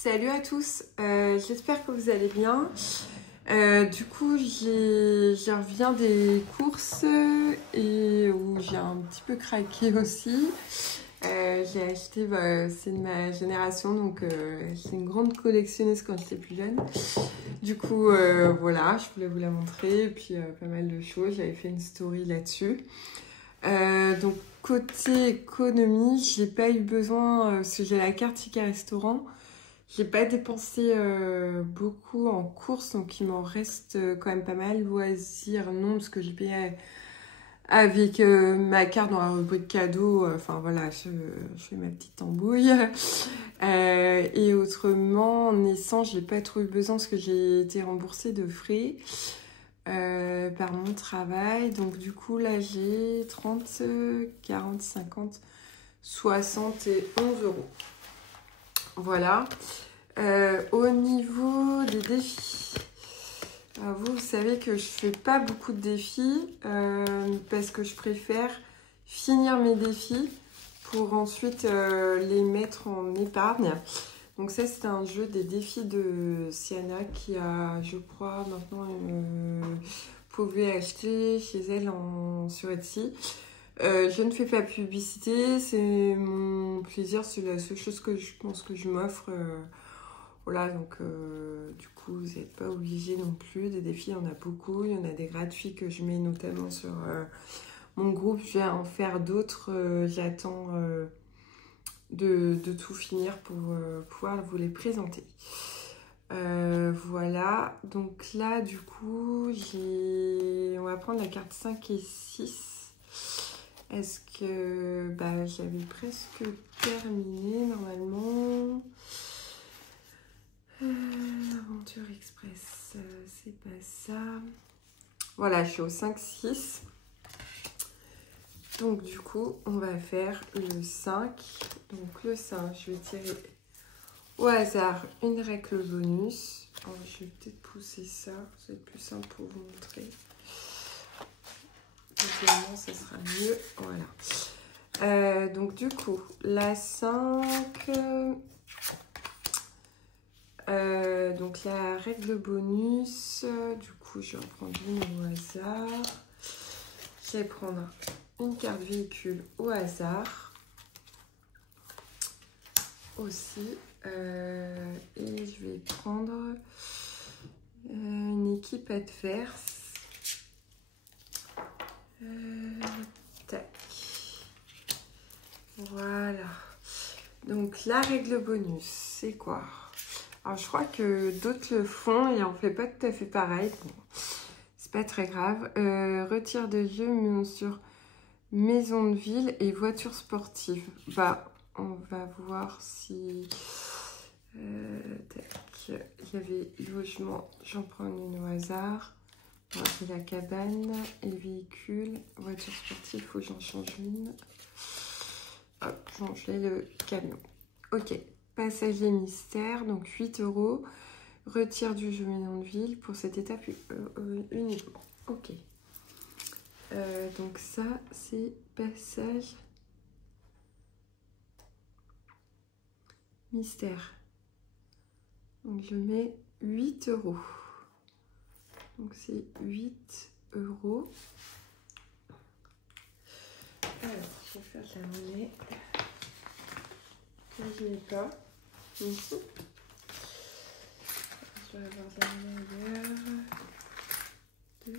Salut à tous, j'espère que vous allez bien. Du coup, je reviens des courses et où j'ai un petit peu craqué aussi. J'ai acheté, c'est de ma génération, donc c'est une grande collectionneuse quand j'étais plus jeune. Du coup, voilà, je voulais vous la montrer et puis pas mal de choses. J'avais fait une story là-dessus. Donc côté économie, j'ai pas eu besoin parce que j'ai la carte ticket restaurant. J'ai pas dépensé beaucoup en courses, donc il m'en reste quand même pas mal. Loisirs, non, parce que j'ai payé avec ma carte dans la rubrique cadeau. Enfin voilà, je fais ma petite tambouille. Et autrement, en essence, j'ai pas trop eu besoin parce que j'ai été remboursée de frais par mon travail. Donc du coup, là, j'ai 30, 40, 50, 71 euros. Voilà. Au niveau des défis, vous savez que je fais pas beaucoup de défis parce que je préfère finir mes défis pour ensuite les mettre en épargne. Donc ça, c'est un jeu des défis de Sienna qui a, je crois, maintenant, vous pouvez acheter chez elle sur Etsy. Je ne fais pas publicité, c'est mon plaisir, c'est la seule chose que je pense que je m'offre. Voilà, donc du coup, vous n'êtes pas obligé non plus. Des défis, il y en a beaucoup. Il y en a des gratuits que je mets notamment sur mon groupe. Je vais en faire d'autres. J'attends de tout finir pour pouvoir vous les présenter. Voilà, donc là, du coup, on va prendre la carte 5 et 6. Est-ce que j'avais presque terminé normalement. Aventure Express, c'est pas ça. Voilà, je suis au 5-6. Donc du coup, on va faire le 5. Donc le 5, je vais tirer au hasard une règle bonus. Alors, je vais peut-être pousser ça, ça va être plus simple pour vous montrer. Deuxièmement, ça sera mieux. Voilà. Donc du coup, la 5... donc la règle bonus, du coup je vais en prendre une au hasard. Je vais prendre une carte véhicule au hasard aussi. Et je vais prendre une équipe adverse. Tac. Voilà. Donc la règle bonus, c'est quoi ? Alors, je crois que d'autres le font et on fait pas tout à fait pareil. Bon, c'est pas très grave. Retire de jeu, mais sur maison de ville et voiture sportive. On va voir si... tac. Il y avait logement. J'en prends une au hasard. Voilà, c'est la cabane et véhicule. Voiture sportive, il faut que j'en change une. Hop, changer le camion. Ok. Passager mystère, donc 8 euros. Retire du jeu maison de ville pour cette étape uniquement. Ok. Donc ça, c'est passage mystère. Donc je mets 8 euros. Donc c'est 8 euros. Alors, je vais faire de la monnaie. Que je n'ai pas. Ici. Je vais avoir de la monnaie ailleurs. 2,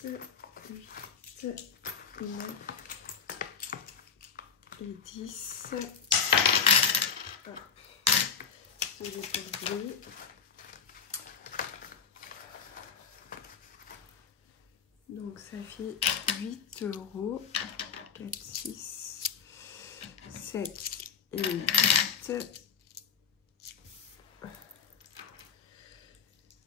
4, 6, 7, 8, 9 et 10. Hop. Je vais tomber. Donc ça fait 8 euros. 4, 6, 7 et 8.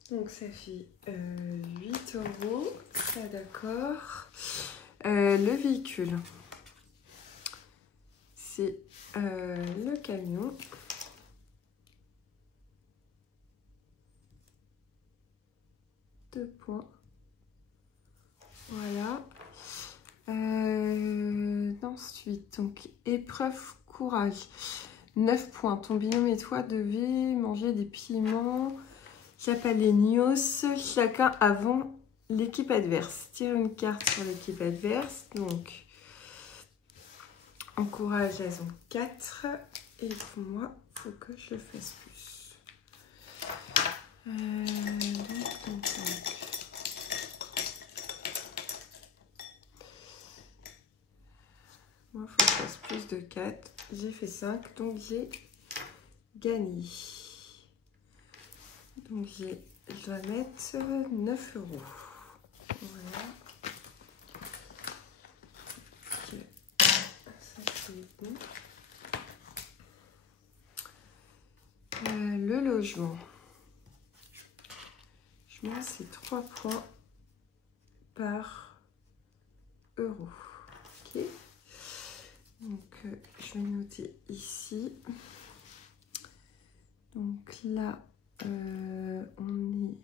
Donc ça fait 8 euros. Ça d'accord. Le véhicule. C'est le camion. Deux points. Voilà. Ensuite, donc, épreuve courage. 9 points. Ton binôme et toi devez manger des piments jalapeños chacun avant l'équipe adverse. Tire une carte sur l'équipe adverse. Donc, en courage, elles ont 4. Et pour moi, il faut que je le fasse plus. Donc. Moi, il faut que je fasse plus de 4. J'ai fait 5, donc j'ai gagné. Donc, je dois mettre 9 €. Voilà. Okay. Ça, c'est bon. Le logement. C'est 3 points par euro. Ok. Donc, je vais noter ici. Donc là, on est...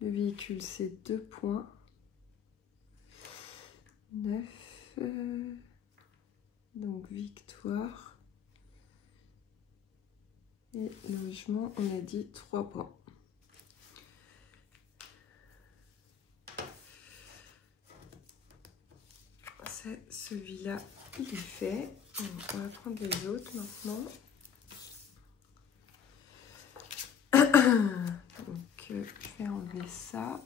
Le véhicule, c'est 2 points. 9. Donc, victoire. Et logement, on a dit 3 points. Celui-là, il est fait. On va prendre les autres maintenant. Donc, je vais enlever ça.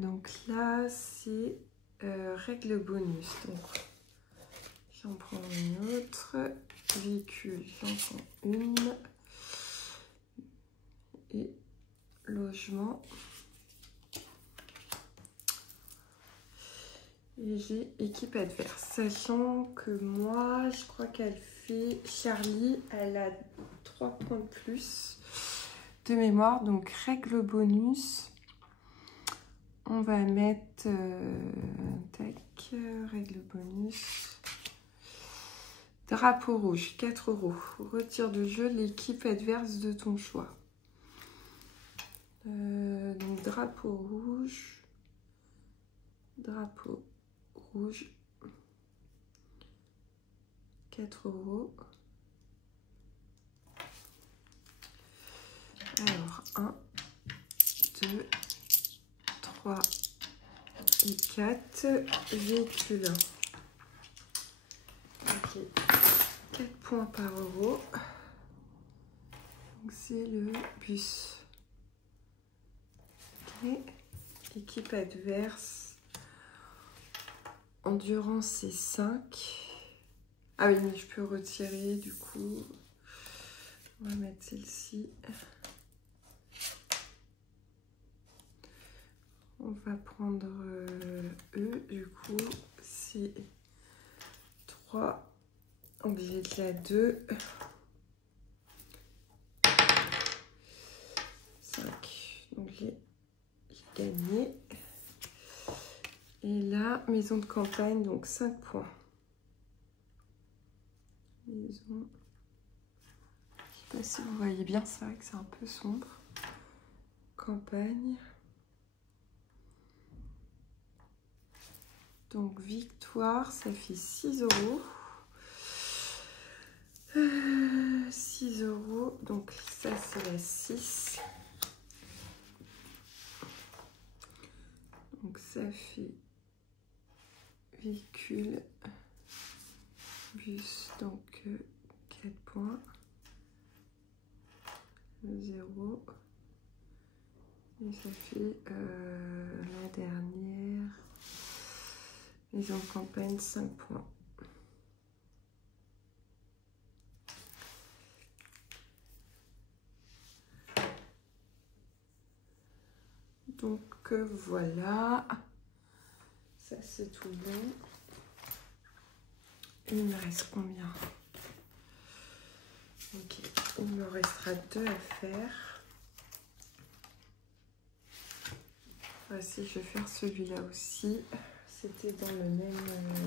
Donc là, c'est règle bonus. Donc, j'en prends une autre. Véhicule, j'en prends une. Et logement. Et j'ai équipe adverse. Sachant que moi, je crois qu'elle fait... Charlie, elle a 3 points de plus de mémoire. Donc, règle bonus. On va mettre... tac, règle bonus. Drapeau rouge, 4 €. Retire de jeu l'équipe adverse de ton choix. Donc, drapeau rouge. Drapeau rouge. 4 €. Alors, 1, 2, 3 et 4. Véhicule. Ok. 4 points par euro. Donc, c'est le bus. Ok. Équipe adverse. Endurance, c'est 5. Ah oui, mais je peux retirer du coup. On va mettre celle-ci. On va prendre E, du coup, c'est 3. Donc j'ai déjà 2. 5. Donc j'ai gagné. Et là, maison de campagne, donc 5 points. Maison. Je sais pas si vous voyez bien, c'est vrai que c'est un peu sombre. Campagne. Donc, victoire, ça fait 6 €. 6 €. Donc, ça, c'est la 6. Donc, ça fait véhicule, bus, donc 4 points. 0. Et ça fait la dernière. Maison de campagne, 5 points. Donc voilà. Ça c'est tout bon. Il me reste combien? Ok, il me restera 2 à faire. Voici, je vais faire celui-là aussi. C'était dans le même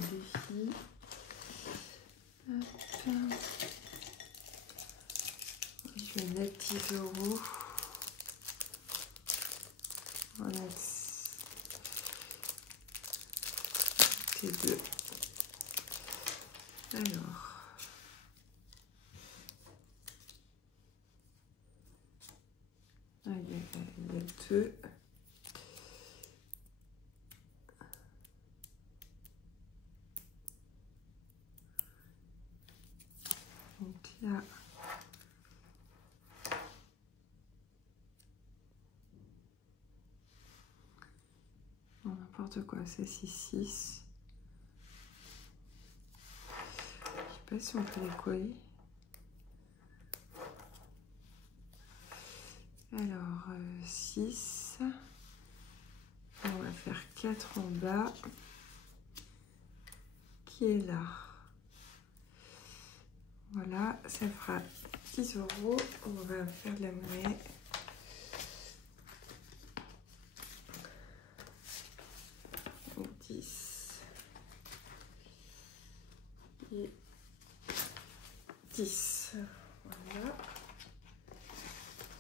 défi. Hop. Je vais mettre 10 €. On va mettre toutes les deux. Alors. Il y a deux. Donc là. N'importe quoi, c'est 6-6. Je sais pas si on peut les coller. Alors, 6. On va faire 4 en bas. Qui est là. Voilà, ça fera 10 €. On va faire de la monnaie. Donc 10. Et 10. Voilà.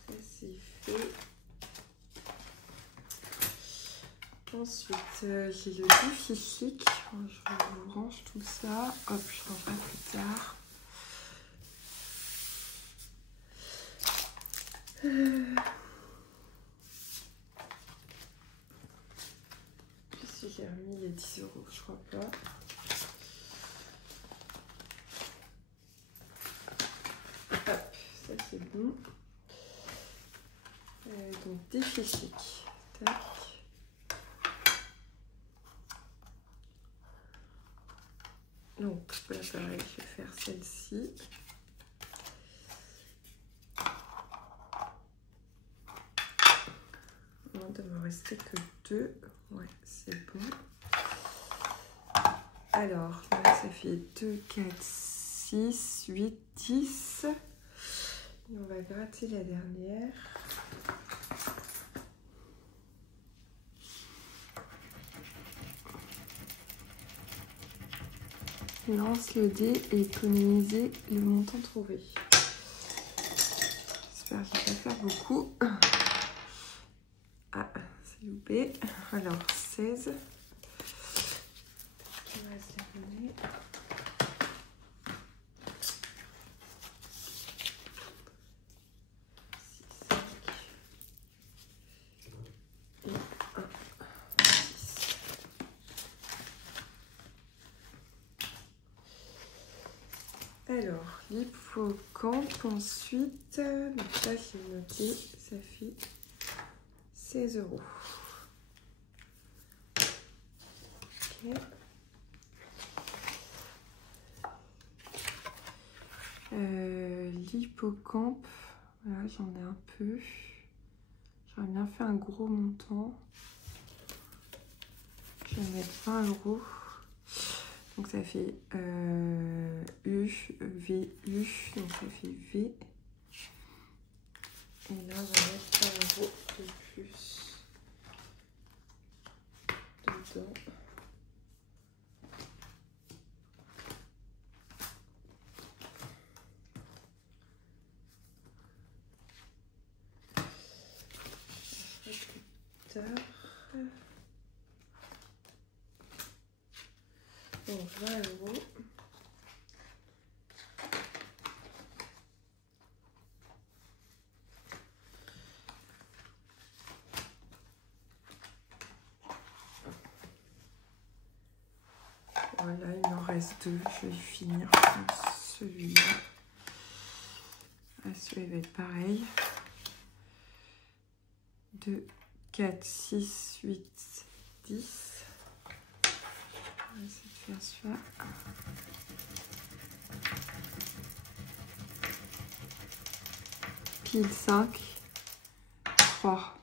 Ça c'est fait. Ensuite, j'ai le déficit. Je vous range tout ça. Hop, je rangerai plus tard. Si j'ai remis les 10 €, je crois pas. Hop, ça c'est bon. Donc déficit. Tac. Donc là, pareil, je vais faire celle-ci. Il ne me rester que 2. Ouais, c'est bon. Alors, là, ça fait 2, 4, 6, 8, 10. Et on va gratter la dernière. Lance le dé et économiser le montant trouvé. J'espère que je vais pas faire beaucoup. Ah, c'est loupé. Alors, 16. Il reste la monnaie. 6, 5. Et 1, 6. Alors, l'hippocampe ensuite. Donc ça, j'ai noté, ça fait 16 €. Ok. L'hippocampe, voilà, j'en ai un peu. J'aurais bien fait un gros montant. Je vais mettre 20 €. Donc ça fait U, V, U, donc ça fait V. Et là, on va mettre 1 € de plus dedans. Plus tard. Donc 20 €. Voilà, il m'en reste 2. Je vais finir celui-là. Celui-là va être pareil. 2, 4, 6, 8, 10. On va essayer de faire celui-là. Pile 5, 3.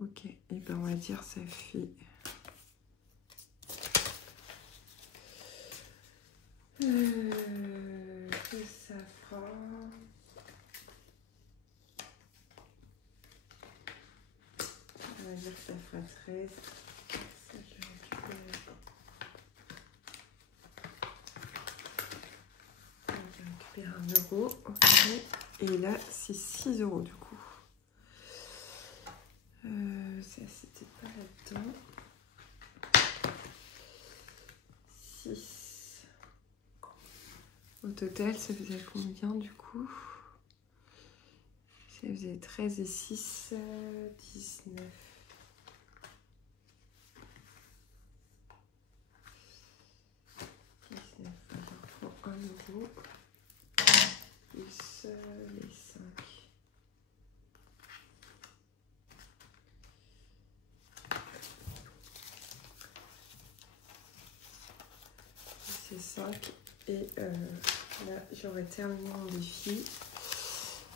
Ok, et ben on va dire ça fait que ça fera on va dire que ça fera 13. Ça, je récupère. Je récupère 1 €. Okay. Et là, c'est 6 € du coup. Ça, c'était pas là-dedans. total, ça faisait combien du coup? Ça faisait 13 et 6, 19. 19, alors pour 1 euro, plus les 5. C'est 5. Et là, j'aurais terminé mon défi.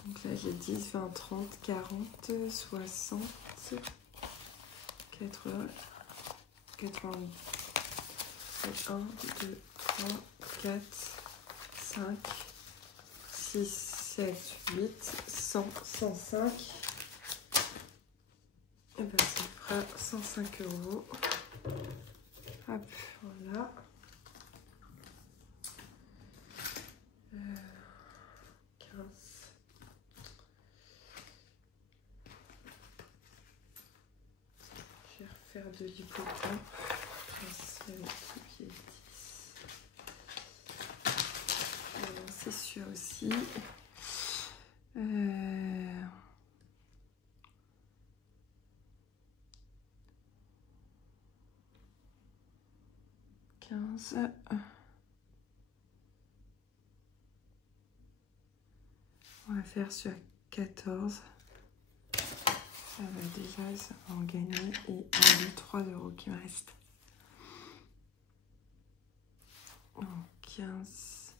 Donc là, j'ai 10, 20, 30, 40, 60, 80, 80. 1, 2, 3, 4, 5, 6, 7, 8, 100, 105. Et bien, ça fera 105 euros. Hop, voilà. 15. Je vais refaire de l'hippocampe. C'est sûr aussi. 15. On va faire sur 14. Ça va déjà ça va en gagner et les 3 euros qui me restent. Donc 15.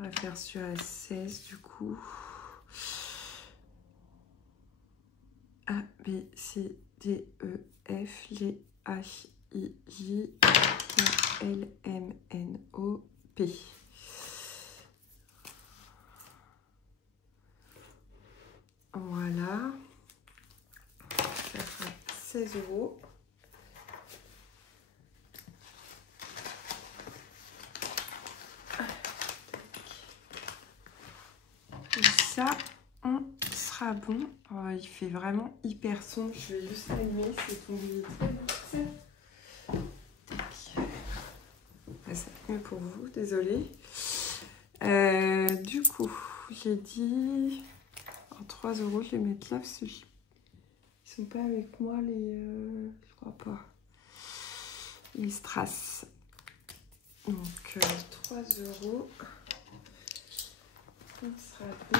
On va faire sur la 16 du coup. A, B, C, D, E, F, G, H, I, J, K, L, M, N, O, P. Voilà. Ça fera 16 euros. Et ça, on sera bon. Oh, il fait vraiment hyper sombre. Je vais juste allumer, c'est tombé très vite. C'est mieux pour vous, désolée. Du coup, j'ai dit 3 euros, je vais mettre là parce qu'ils sont pas avec moi les. Je crois pas. Les strass. Donc 3 euros. On sera bon.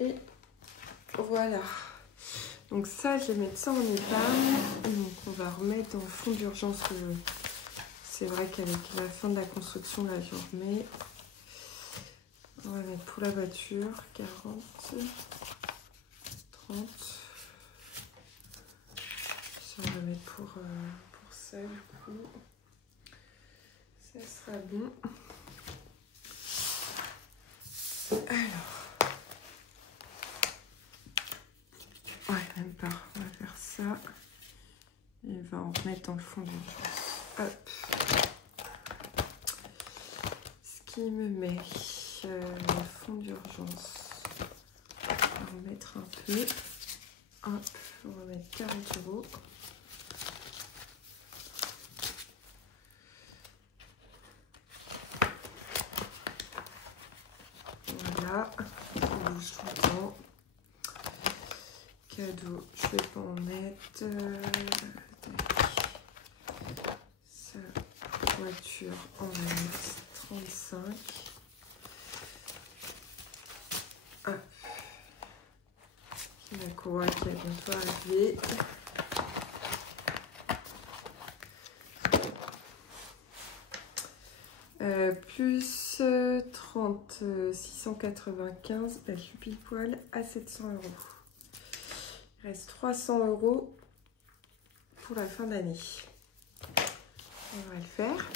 Et voilà. Donc ça, je vais mettre ça en épargne. Donc on va remettre dans le fonds d'urgence. C'est vrai qu'avec la fin de la construction, là, je remets. On va mettre pour la voiture 40, 30. Ça, on va mettre pour ça du coup. Ça sera bon. Alors. Ouais, même pas. On va faire ça. Et on va en remettre dans le fond d'urgence. Hop. Ce qui me met le fond d'urgence. On va remettre un peu. Hop. On va mettre 40 euros. Voilà. On bouge tout le temps. Cadeau, je vais pas en mettre. Sa voiture, on va mettre 35. Hop. La couronne qui est bientôt arrivée. Plus 30, 695, bah, je suis pile poil à 700 euros. Il reste 300 euros pour la fin d'année. On va le faire.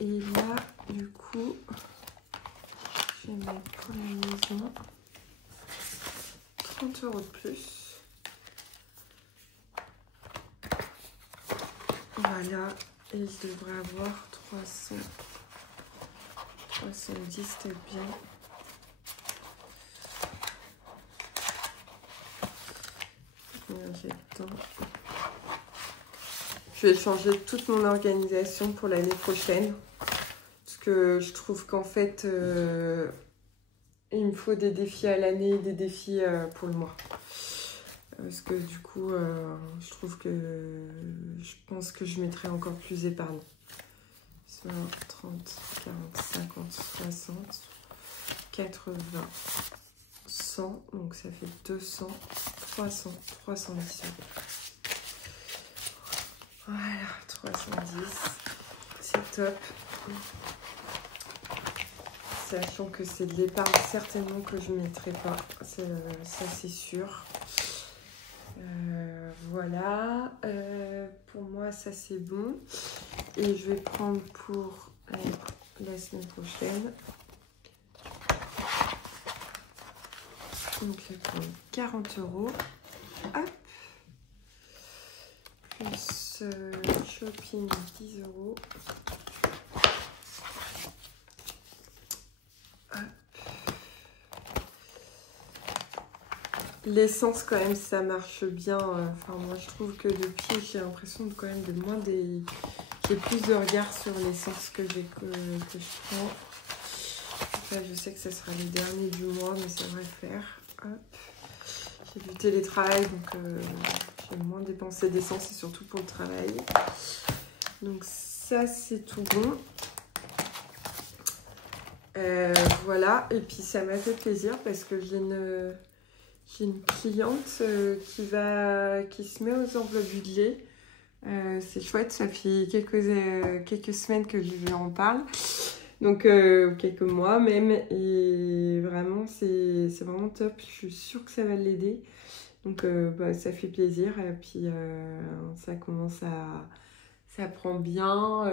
Et là, du coup, je vais mettre pour la maison 30 euros de plus. Voilà. Et je devrais avoir 310, c'était bien. J'ai le temps. je vais changer toute mon organisation pour l'année prochaine. Parce que je trouve qu'en fait, il me faut des défis à l'année, des défis pour le mois. Parce que du coup, je trouve que je pense que je mettrai encore plus épargne. 20, 30, 40, 50, 60, 80, 100. Donc ça fait 200, 300, 310 euros. Voilà, 310. C'est top. Sachant que c'est de l'épargne certainement que je ne mettrai pas. Ça c'est sûr. Voilà. Pour moi, ça c'est bon. Et je vais prendre pour la semaine prochaine. Donc je vais prendre 40 €. Hop. Plus shopping 10 €. L'essence quand même ça marche bien. Enfin moi je trouve que depuis j'ai l'impression de quand même de moins des... J'ai plus de regard sur l'essence que je prends. Là je sais que ce sera le dernier du mois mais ça devrait le faire. Hop. J'ai du télétravail donc j'ai moins dépensé d'essence et surtout pour le travail. Donc ça c'est tout bon. Voilà et puis ça m'a fait plaisir parce que j'ai une cliente qui se met aux enveloppes budget. C'est chouette, ça fait quelques semaines que je lui en parle. Donc quelques mois même. Et vraiment, c'est vraiment top. Je suis sûre que ça va l'aider. Donc ça fait plaisir. Et puis ça commence à... Ça prend bien.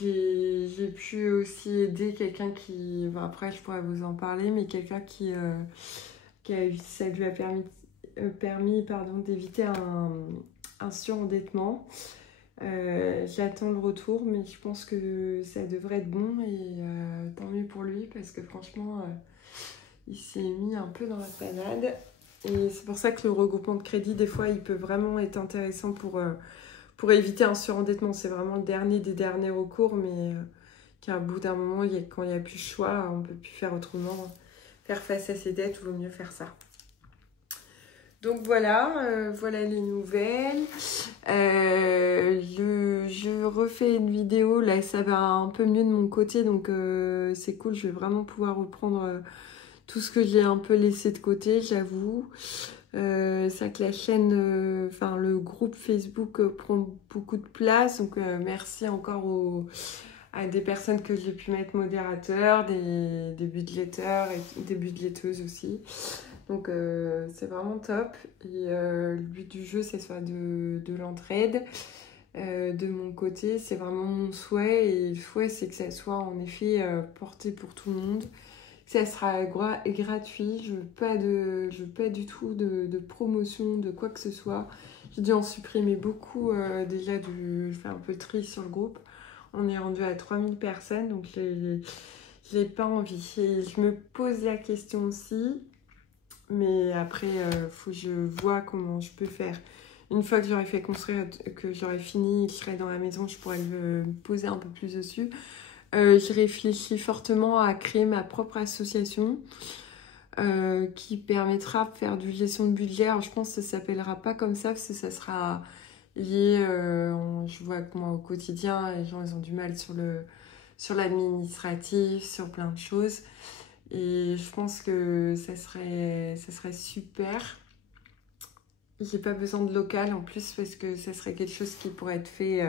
J'ai pu aussi aider quelqu'un qui... Bon, après, je pourrais vous en parler. Mais quelqu'un qui ça lui a permis d'éviter un surendettement. J'attends le retour, mais je pense que ça devrait être bon et tant mieux pour lui parce que franchement, il s'est mis un peu dans la panade. Et c'est pour ça que le regroupement de crédit, des fois, il peut vraiment être intéressant pour éviter un surendettement. C'est vraiment le dernier des derniers recours, mais qu'à bout d'un moment, quand il n'y a plus le choix, on ne peut plus faire autrement. Faire face à ses dettes, il vaut mieux faire ça. Donc voilà, voilà les nouvelles. Je refais une vidéo, là ça va un peu mieux de mon côté, donc c'est cool, je vais vraiment pouvoir reprendre tout ce que j'ai un peu laissé de côté, j'avoue. C'est vrai que la chaîne, le groupe Facebook prend beaucoup de place, donc merci encore à des personnes que j'ai pu mettre modérateurs, des budgéteurs et des budgéteuses aussi. Donc c'est vraiment top. Et le but du jeu, c'est soit de l'entraide. De mon côté, c'est vraiment mon souhait. Et le souhait, c'est que ça soit en effet porté pour tout le monde. Ça sera gratuit. Je veux pas du tout de promotion, de quoi que ce soit. J'ai dû en supprimer beaucoup déjà. Je fais un peu de tri sur le groupe. On est rendu à 3000 personnes, donc j'ai pas envie. Et je me pose la question aussi, mais après, faut que je vois comment je peux faire. Une fois que j'aurai fait construire, que j'aurai fini, je serai dans la maison, je pourrais me poser un peu plus dessus. Je réfléchis fortement à créer ma propre association qui permettra de faire du gestion de budget. Alors, je pense que ça s'appellera pas comme ça, parce que ça sera lié, je vois que moi au quotidien, les gens ils ont du mal sur l'administratif, sur plein de choses. Et je pense que ça serait super. J'ai pas besoin de local en plus parce que ça serait quelque chose qui pourrait être fait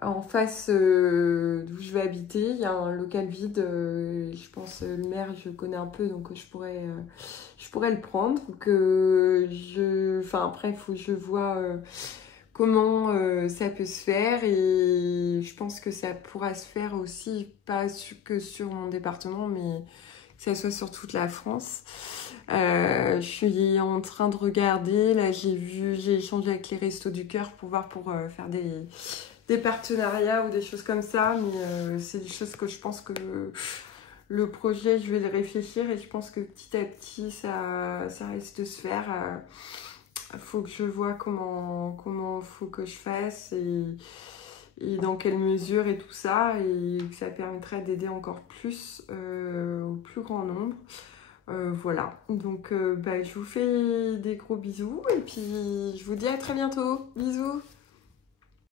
en face d'où je vais habiter. Il y a un local vide, je pense le maire je connais un peu donc je pourrais le prendre. Donc après il faut que je vois comment ça peut se faire et je pense que ça pourra se faire aussi, pas que sur mon département, mais que ça soit sur toute la France. Je suis en train de regarder, là j'ai échangé avec les Restos du Cœur pour voir pour faire des partenariats ou des choses comme ça, mais c'est des choses que je pense que le projet, je vais le réfléchir et je pense que petit à petit ça risque de se faire. faut que je vois comment faut que je fasse et dans quelle mesure et tout ça, et que ça permettrait d'aider encore plus au plus grand nombre. Voilà, donc je vous fais des gros bisous et puis je vous dis à très bientôt. Bisous!